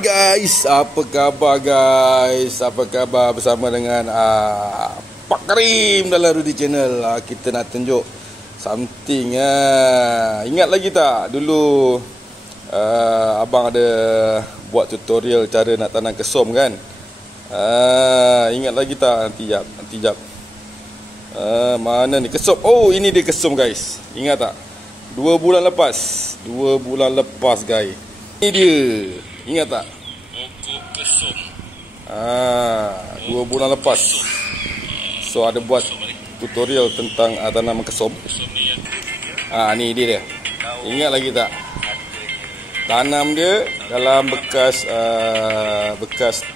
Guys, apa khabar guys? Apa khabar bersama dengan Pak Karim dalam Rudy Channel. Kita nak tunjuk something. Ingat lagi tak dulu abang ada buat tutorial cara nak tanam kesom kan? Ingat lagi tak? Nanti jap. Mana ni kesom? Oh, ini dia kesom guys. Ingat tak? 2 bulan lepas guys. Ini dia. Ingat tak? Pokok kesom. 2 bulan lepas. So ada buat tutorial tentang tanaman kesom. Ni dia. Ingat lagi tak? Tanam dia dalam bekas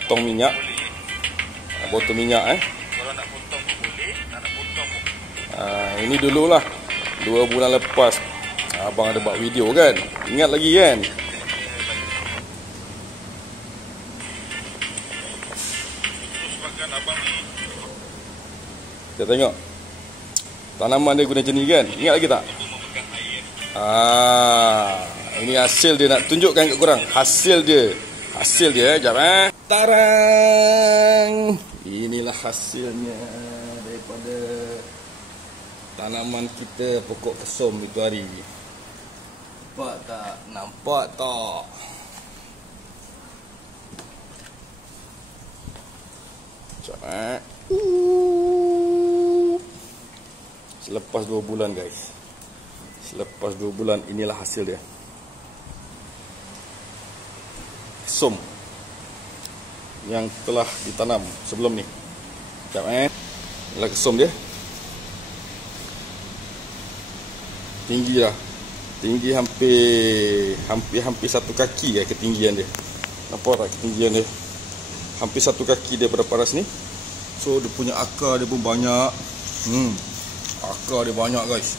tong minyak. Botol minyak Kalau nak potong pun boleh, tak nak potong pun. Ini dululah 2 bulan lepas abang ada buat video kan. Ingat lagi kan? Sebabkan abang ni Kita tengok tanaman dia guna macam ni kan. Ingat lagi tak? memegang air. Ini hasil dia, nak tunjukkan kat korang hasil dia. Jap Tarang. Inilah hasilnya daripada tanaman kita, pokok kesom itu hari. Nampak tak? Jap Selepas 2 bulan guys. Selepas 2 bulan inilah hasil dia. Kesom yang telah ditanam sebelum ni. Jap inilah kesom dia. Tinggi lah. Tinggi hampir 1 kaki ketinggian dia. Nampak tak ketinggian dia? Hampir 1 kaki daripada paras ni. So dia punya akar dia pun banyak. Akar dia banyak guys.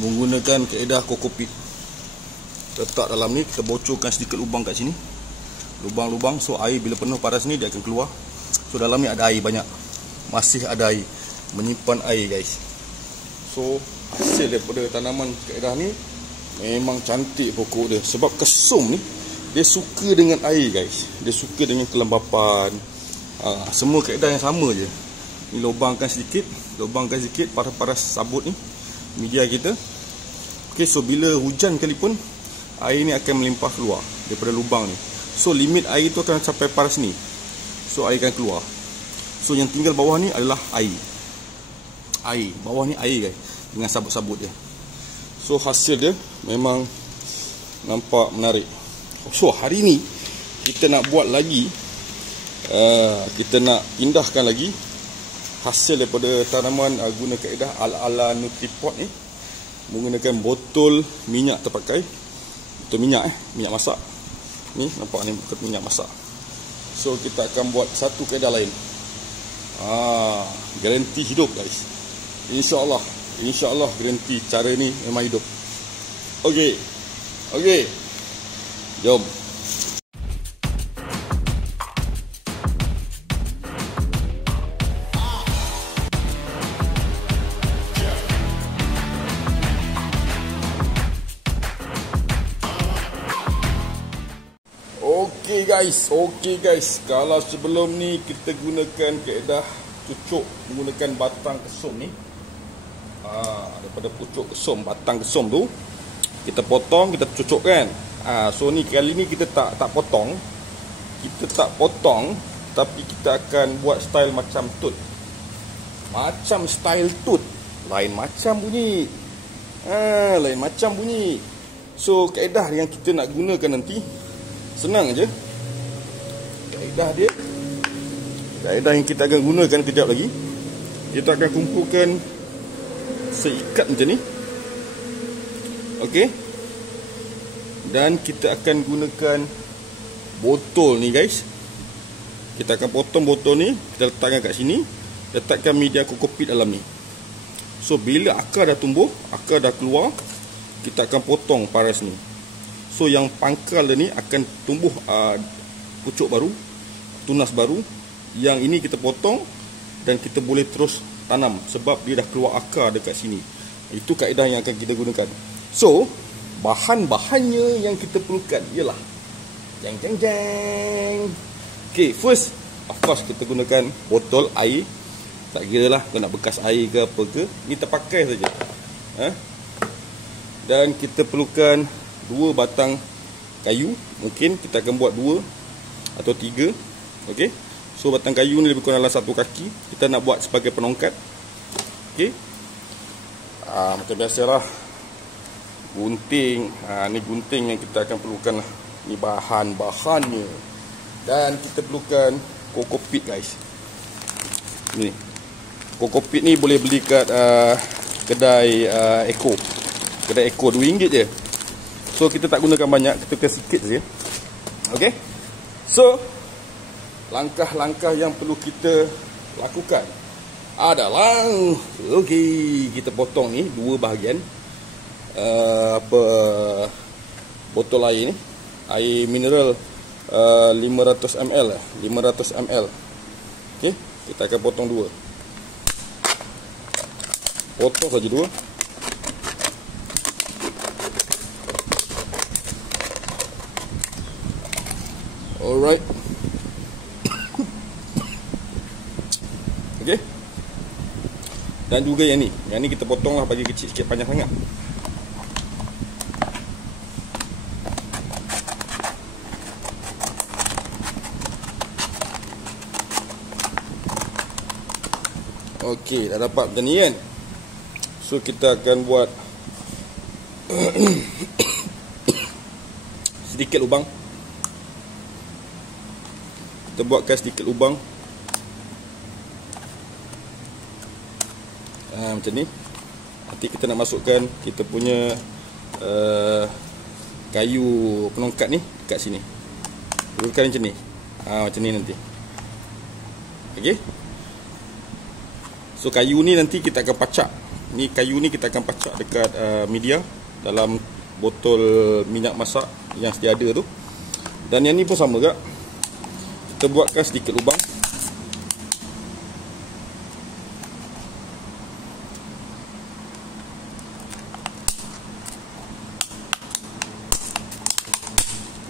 Menggunakan kaedah kokopit. Letak dalam ni, kita bocorkan sedikit lubang kat sini. Lubang-lubang, so air bila penuh paras ni dia akan keluar. So dalam ni ada air banyak. Masih ada air, menyimpan air guys. So hasil daripada tanaman kaedah ni memang cantik pokok dia. Sebab kesom ni dia suka dengan air guys. Dia suka dengan kelembapan. Semua kaedah yang sama je. Ni lubangkan sedikit paras-paras sabut ni, media kita. Okay, so bila hujan kali pun air ni akan melimpah keluar daripada lubang ni. So limit air tu akan sampai paras ni. So air akan keluar. So yang tinggal bawah ni adalah air. Bawah ni air guys, dengan sabut-sabut dia. So hasil dia memang nampak menarik. So hari ni kita nak buat lagi, kita nak pindahkan lagi hasil daripada tanaman guna kaedah ala-ala Nutripot ni. Menggunakan botol minyak terpakai. Botol minyak minyak masak. Ni nampak ni botol minyak masak. So kita akan buat satu kaedah lain. Garanti hidup guys. InsyaAllah garanti cara ni memang hidup. Okey. Jom. Okey guys. Kalau sebelum ni kita gunakan kaedah cucuk menggunakan batang kesom ni. Daripada pucuk kesom, batang kesom tu kita potong, kita cucuk kan. So ni kali ni kita tak potong. Kita tak potong, tapi kita akan buat style macam tut. Macam style tut. Lain macam bunyi. So kaedah yang kita nak gunakan nanti senang je. Kaedah yang kita akan gunakan kejap lagi, kita akan kumpulkan seikat macam ni. Okey. Dan kita akan gunakan botol ni guys. Kita akan potong botol ni, kita letakkan kat sini, letakkan media kokopit dalam ni. So bila akar dah tumbuh, akar dah keluar, kita akan potong paras ni. So yang pangkal dia ni akan tumbuh pucuk baru, tunas baru. Yang ini kita potong dan kita boleh terus tanam sebab dia dah keluar akar dekat sini. Itu kaedah yang akan kita gunakan. So bahan-bahannya yang kita perlukan ialah jeng. Okay, first of course kita gunakan botol air. Tak kira lah kau nak bekas air ke apa ke, ni terpakai saja. Dan kita perlukan 2 batang kayu. Mungkin kita akan buat 2 atau 3. Okey. So batang kayu ni lebih kurang dalam 1 kaki. Kita nak buat sebagai penongkat. Okey. Macam biasalah, gunting. Ni gunting yang kita akan perlukan lah. Ni bahan-bahannya. Dan kita perlukan kokopit, guys. Ni kokopit ni boleh beli kat kedai Eko. Kedai Eko RM2 je. So kita tak gunakan banyak, kita gunakan sikit saja. Okey. So langkah-langkah yang perlu kita lakukan adalah, okey, kita potong ni 2 bahagian. Botol air ni, air mineral 500 ml. Okey, kita akan potong 2. Potong saja 2. Alright. Okey. Dan juga yang ni kita potonglah bagi kecil sikit, panjang sangat. Okey, dah dapat macam ni kan. So kita akan buat sedikit lubang. Kita buatkan sedikit lubang. Macam ni. Nanti kita nak masukkan kita punya kayu penongkat ni dekat sini. Bukan macam ni. Macam ni nanti. Okey. So kayu ni nanti kita akan pacak. Ni kayu ni kita akan pacak dekat media dalam botol minyak masak yang sedia ada tu. Dan yang ni pun sama juga. Kita buatkan sedikit lubang.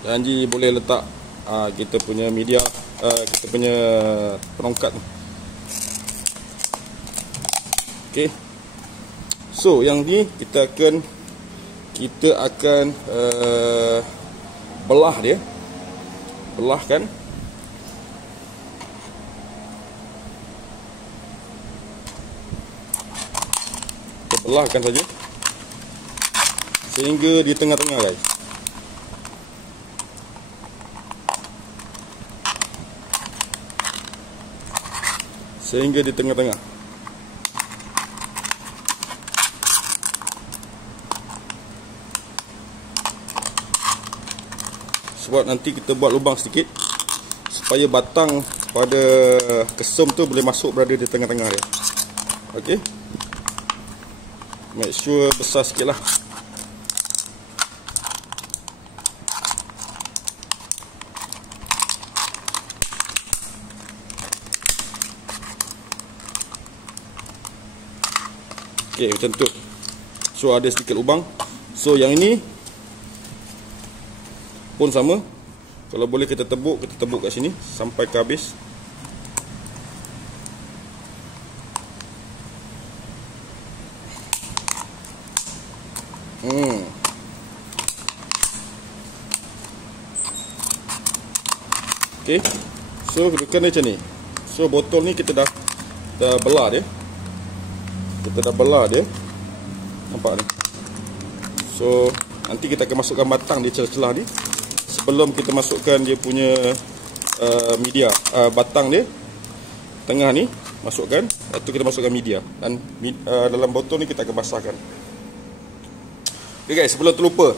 Janji boleh letak kita punya media, kita punya penongkat ni. Okey. So yang ni kita akan belah dia. Belahkan. Kita belahkan saja sehingga di tengah-tengah, guys. Sehingga di tengah-tengah. Sebab nanti kita buat lubang sedikit supaya batang pada kesum tu boleh masuk berada di tengah-tengah dia. Okey. Make sure besar sikit lah. Okey, macam tu. So ada sedikit lubang. So yang ini pun sama. Kalau boleh kita tebuk kat sini sampai ke habis. Okey. So kita macam ni. So botol ni kita dah belah dia. Kita dah belah dia. Nampak ni. So nanti kita akan masukkan batang di celah-celah ni. Sebelum kita masukkan dia punya media, batang dia tengah ni masukkan, lepas tu kita masukkan media. Dan dalam botol ni kita akan basahkan. Okay guys, sebelum terlupa,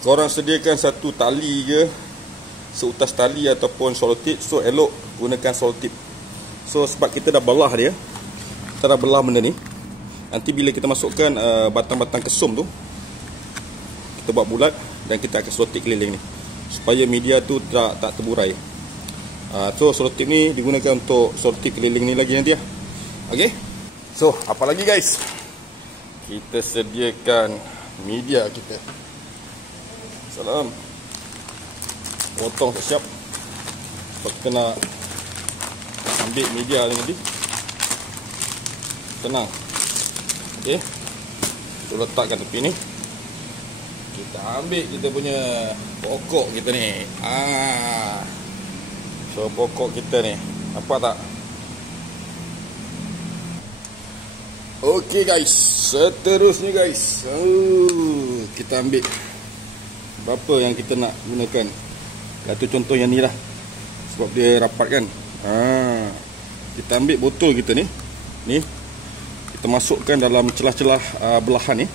korang sediakan satu tali ke, seutas tali ataupun selotip. So elok gunakan selotip. So sebab kita dah belah dia, kita dah belah benda ni, nanti bila kita masukkan batang-batang kesum tu, kita buat bulat dan kita akan selotip keliling ni supaya media tu tak terburai. So selotip ni digunakan untuk selotip keliling ni lagi nanti lah. Okay. So apa lagi guys, kita sediakan media kita. Salam. Potong siap. Kita nak ambil media ni nanti. Tenang. Okey. Kita letakkan tepi ni. Kita ambil kita punya pokok kita ni. So pokok kita ni, nampak tak? Okey guys, seterusnya guys, kita ambil berapa yang kita nak gunakan. Satu contoh yang ni lah, sebab dia rapat kan. Kita ambil botol kita ni, kita masukkan dalam celah-celah belahan ni.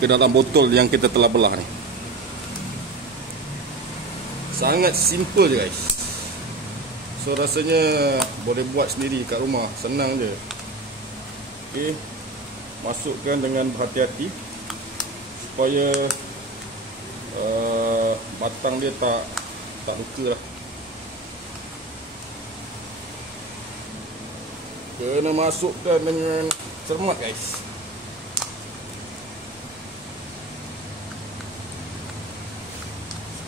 Ke dalam botol yang kita telah belah ni. Sangat simple je guys. So rasanya boleh buat sendiri kat rumah, senang je. Okey. Masukkan dengan berhati-hati supaya batang dia tak luka lah. Kena masukkan dengan cermat guys.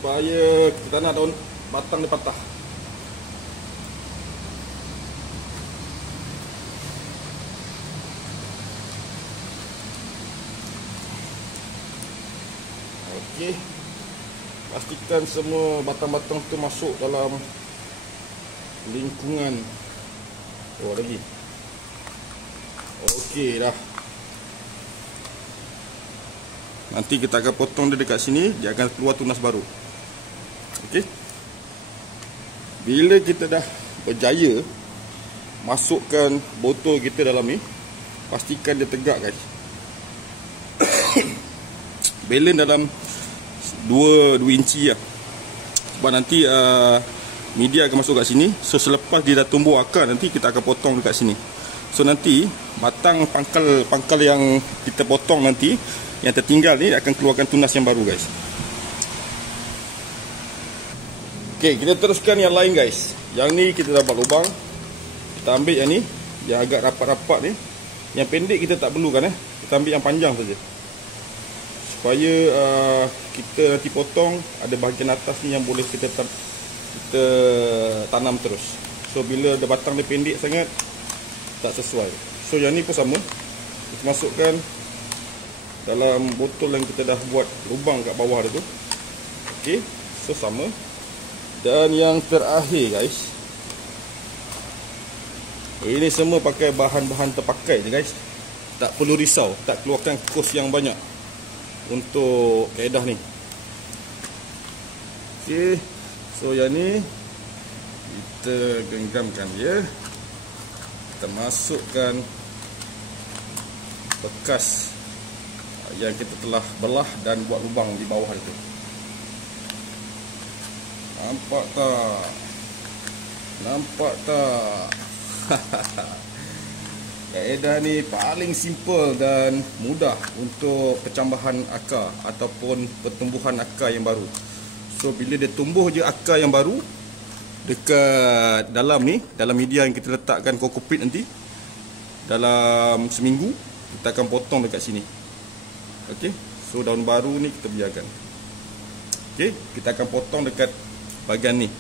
Supaya kita nak daun batang dia patah. Okey. Pastikan semua batang-batang tu masuk dalam lingkungan. Oh lagi. Okey dah. Nanti kita akan potong dia dekat sini, dia akan keluar tunas baru. Okey. Bila kita dah berjaya masukkan botol kita dalam ni, pastikan dia tegak guys. Belen dalam 2 inci lah. Sebab nanti media akan masuk kat sini. So selepas dia dah tumbuh akar, nanti kita akan potong dekat sini. So nanti batang pangkal yang kita potong nanti, yang tertinggal ni akan keluarkan tunas yang baru guys. Okey, kita teruskan yang lain guys. Yang ni kita dapat lubang. Kita ambil yang ni, yang agak rapat-rapat ni. Yang pendek kita tak perlukan kita ambil yang panjang saja. Supaya kita nanti potong, ada bahagian atas ni yang boleh kita tanam terus. So bila ada batang dia pendek sangat, tak sesuai. So yang ni pun sama. Kita masukkan dalam botol yang kita dah buat lubang kat bawah tu. Okey, so sama. Dan yang terakhir guys, ini semua pakai bahan-bahan terpakai je guys. Tak perlu risau, tak keluarkan kos yang banyak untuk kaedah ni. Okey, so yang ni kita genggamkan dia. Kita masukkan bekas yang kita telah belah dan buat lubang di bawah itu. Nampak tak? Nampak tak? Kaedah ni paling simple dan mudah untuk pencambahan akar ataupun pertumbuhan akar yang baru. So bila dia tumbuh je akar yang baru dekat dalam ni, dalam media yang kita letakkan kokopit nanti, dalam seminggu kita akan potong dekat sini. Okey, so daun baru ni kita biarkan. Okey, kita akan potong dekat bahagian ni.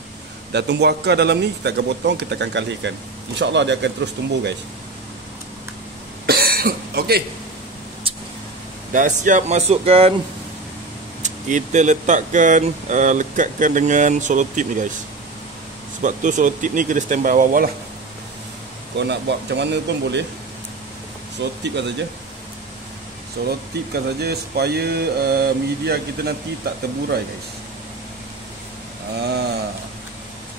Dah tumbuh akar dalam ni, kita akan potong, kita akan kalihkan. InsyaAllah dia akan terus tumbuh guys. Okey, dah siap masukkan. Kita letakkan, lekatkan dengan selotip ni guys. Sebab tu selotip ni kena standby awal-awal lah. Kau nak buat macam mana pun boleh, selotipkan saja. Selotipkan saja supaya media kita nanti tak terburai guys.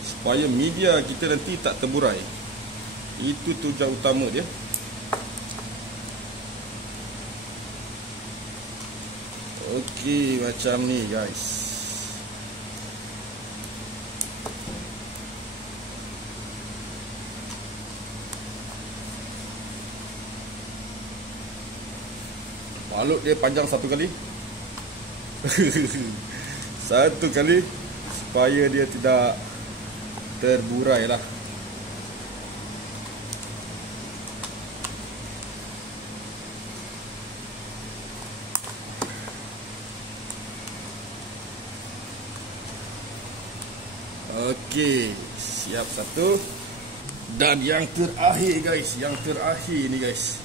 Supaya media kita nanti tak terburai. Itu tujuan utama dia. Okey, macam ni guys. Balut dia panjang satu kali. Satu kali supaya dia tidak terburai lah. Okey, siap satu. Dan yang terakhir guys, yang terakhir ni guys.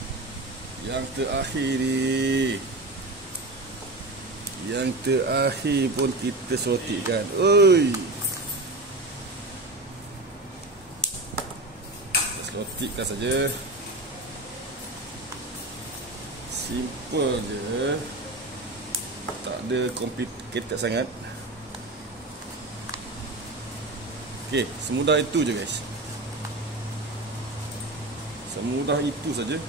Yang terakhir ni. Yang terakhir pun kita sotikkan. Oi. Kita sotikkan saja. Simple je. Tak ada complicated sangat. Okey, semudah itu je guys. Semudah itu saja.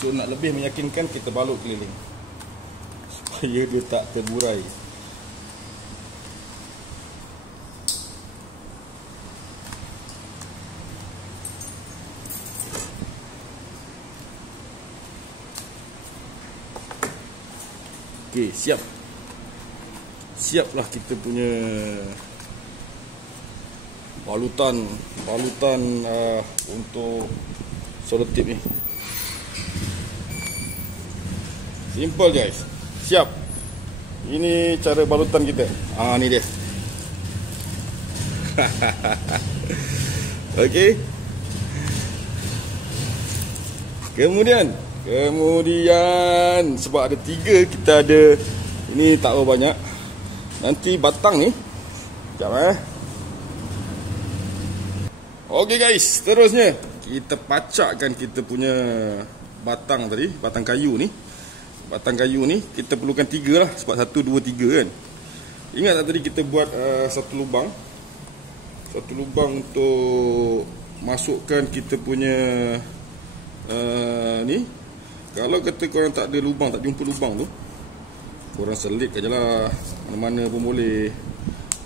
So nak lebih meyakinkan, kita balut keliling supaya dia tak terburai. Okey, siap. Siaplah kita punya balutan untuk selotip ni. Simple guys. Siap. Ini cara balutan kita. Ni dia. Okey. Kemudian sebab ada 3, kita ada ini tak berapa banyak. Nanti batang ni. Sekejap Okey guys, seterusnya kita pacakkan kita punya batang tadi, batang kayu ni. Batang kayu ni kita perlukan 3 lah, sebab 1, 2, 3 kan. Ingat tak tadi kita buat satu lubang untuk masukkan kita punya ni. Kalau kata korang tak ada lubang, tak jumpa lubang tu, korang selit je lah, mana-mana pun boleh.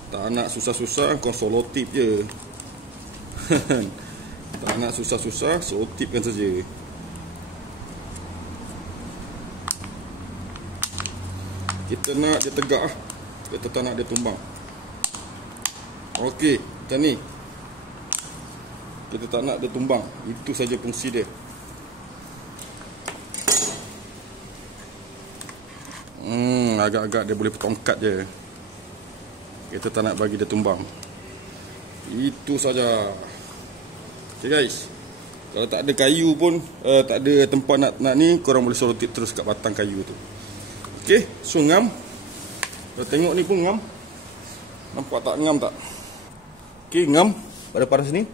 Tak nak susah-susah, korang selotip je. Tak nak susah-susah, selotipkan saja. Kita nak dia tegak lah. Kita tak nak dia tumbang. Okey, macam ni. Kita tak nak dia tumbang. Itu saja fungsi dia. Agak-agak dia boleh tongkat je. Kita tak nak bagi dia tumbang. Itu saja. Okay guys, kalau tak ada kayu pun, tak ada tempat nak ni, korang boleh selotip terus kat batang kayu tu. Okay, so ngam. Kalau tengok ni pun ngam. Nampak tak ngam tak? Okay, ngam pada sini.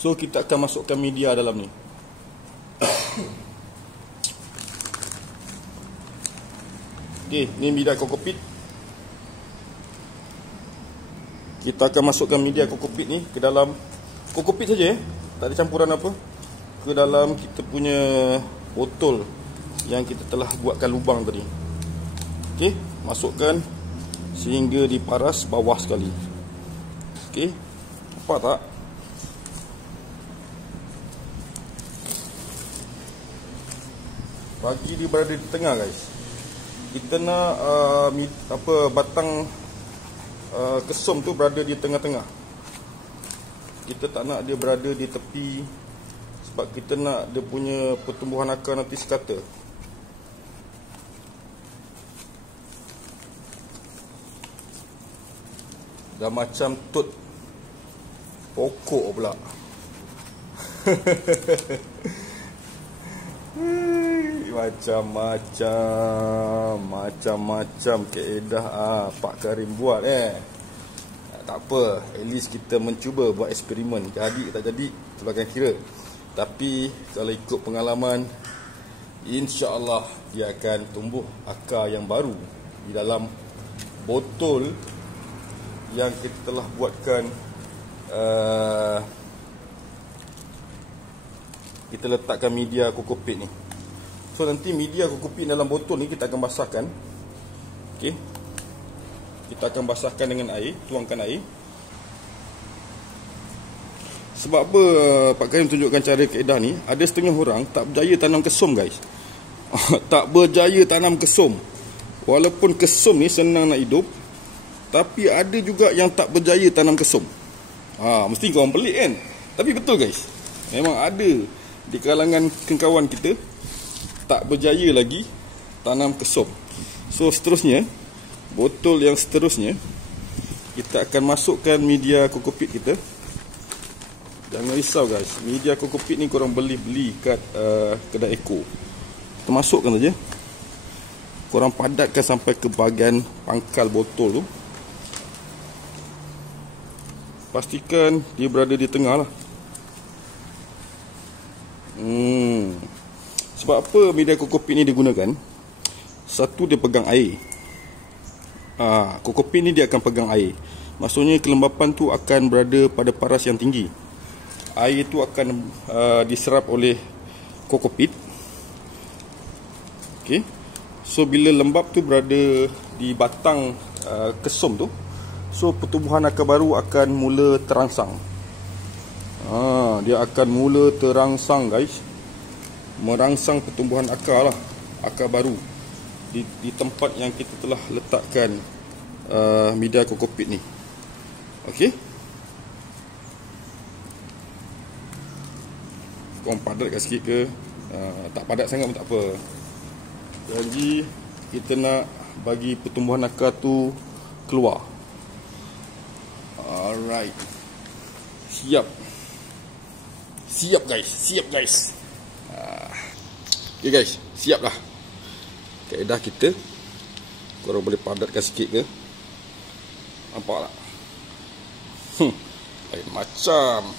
So kita akan masukkan media dalam ni. Okay, ni media kokopit. Kita akan masukkan media kokopit ni ke dalam kokopit saja, tak ada campuran apa, ke dalam kita punya botol yang kita telah buatkan lubang tadi. Okey, masukkan sehingga diparas bawah sekali. Okey, nampak tak? Bagi dia berada di tengah guys. Kita nak batang kesum tu berada di tengah-tengah. Kita tak nak dia berada di tepi, sebab kita nak dia punya pertumbuhan akar nanti sekata. Dah macam tut pokok pula. Macam-macam keedah Pak Karim buat tak apa, at least kita mencuba buat eksperimen. Jadi tak jadi itu bukan kira. Tapi kalau ikut pengalaman, insya-Allah dia akan tumbuh akar yang baru di dalam botol yang kita telah buatkan. Kita letakkan media kokopit ni. So nanti media kokopit dalam botol ni kita akan basahkan. Okey. Kita akan basahkan dengan air, tuangkan air. Sebab apa Pak Karim tunjukkan cara kaedah ni? Ada setengah orang tak berjaya tanam kesum guys. Tak berjaya tanam kesum. Walaupun kesum ni senang nak hidup, tapi ada juga yang tak berjaya tanam kesum. Mesti korang pelik kan? Tapi betul guys. Memang ada di kalangan kawan kita tak berjaya lagi tanam kesum. So seterusnya, botol yang seterusnya, kita akan masukkan media kokopit kita. Jangan risau guys, media kokopit ni korang beli kat kedai Eko. Kita masukkan saja. Korang padatkan sampai ke bahagian pangkal botol tu. Pastikan dia berada di tengah lah. Sebab apa media kokopit ni digunakan? Satu, dia pegang air. Kokopit ni dia akan pegang air. Maksudnya kelembapan tu akan berada pada paras yang tinggi. Air itu akan diserap oleh kokopit. Okay. So bila lembap tu berada di batang kesum tu, so pertumbuhan akar baru akan mula terangsang. Dia akan mula terangsang guys. Merangsang pertumbuhan akar lah, akar baru di tempat yang kita telah letakkan media kokopit ni. Okey. Korang padatkan sikit ke? Tak padat sangat pun tak apa. Jadi kita nak bagi pertumbuhan akar tu keluar. Alright. Siap. Siap guys. Okay guys, siap dah. Kaedah kita, korang boleh padatkan sikit ke? Nampak tak? Lain macam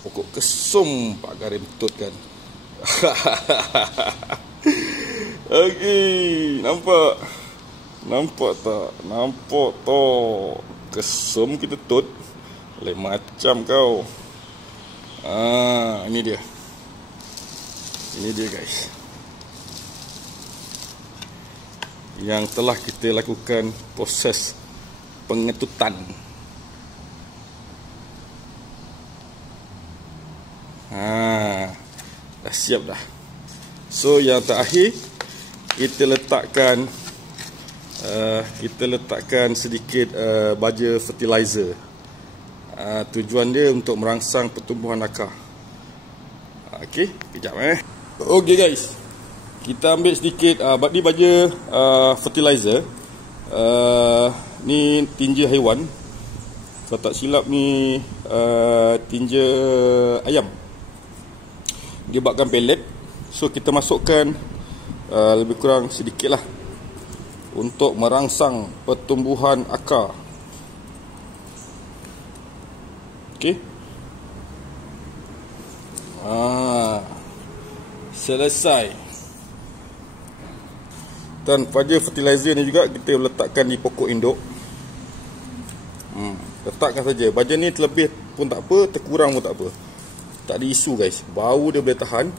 pokok kesum Pak Karim Tut kan. Okey, nampak tak? Nampak tu kesum kita tut. Lain macam kau. Ini dia guys, yang telah kita lakukan proses pengetutan. Dah siap dah. So yang terakhir kita letakkan sedikit baja fertilizer. Tujuan dia untuk merangsang pertumbuhan akar. Okey, kejap Okey guys, kita ambil sedikit ni baja fertilizer. Ni tinja haiwan. Kalau tak silap ni tinja ayam. Dia buatkan pellet. So kita masukkan lebih kurang sedikit lah untuk merangsang pertumbuhan akar. Okey. Selesai. Dan pada fertilizer ni juga kita letakkan di pokok induk. Letakkan saja. Baja ni terlebih pun tak apa, terkurang pun tak apa. Tak ada isu guys. Bau dia boleh tahan.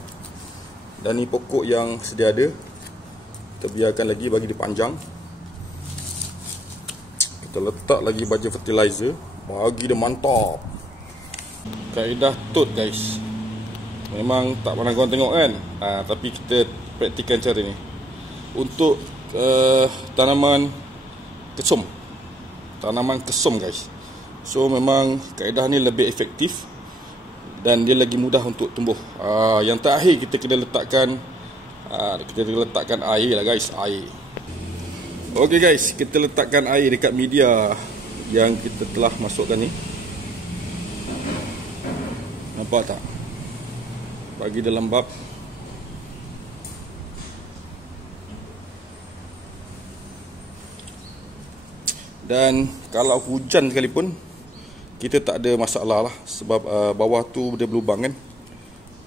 Dan ni pokok yang sedia ada. Kita biarkan lagi bagi dia panjang. Kita letak lagi baja fertilizer. Bagi dia mantap. Kaedah tut guys. Memang tak pernah korang tengok kan. Tapi kita praktikkan cara ni untuk tanaman kesum. Tanaman kesum guys. So memang kaedah ni lebih efektif dan dia lagi mudah untuk tumbuh. Yang terakhir kita kena letakkan air lah guys. Air. Okey guys, kita letakkan air dekat media yang kita telah masukkan ni. Nampak tak? Bagi dia lembap. Dan kalau hujan sekalipun kita tak ada masalah lah. Sebab bawah tu dia berlubang kan.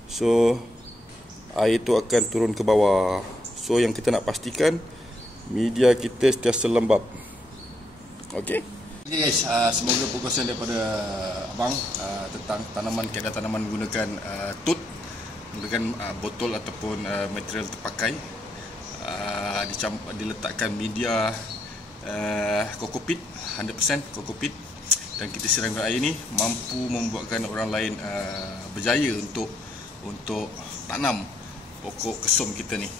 So air tu akan turun ke bawah. So yang kita nak pastikan media kita sentiasa lembap. Okey. Okay guys, semoga perkongsian daripada abang tentang kaedah tanaman menggunakan tut, menggunakan botol ataupun material terpakai, diletakkan media kokopit 100% kokopit, dan kita siramkan air ni mampu membuatkan orang lain berjaya untuk tanam pokok kesum kita ni.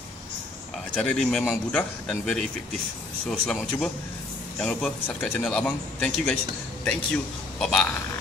Cara ni memang mudah dan very efektif. So selamat mencuba. Jangan lupa subscribe channel abang. Thank you guys. Thank you. Bye bye.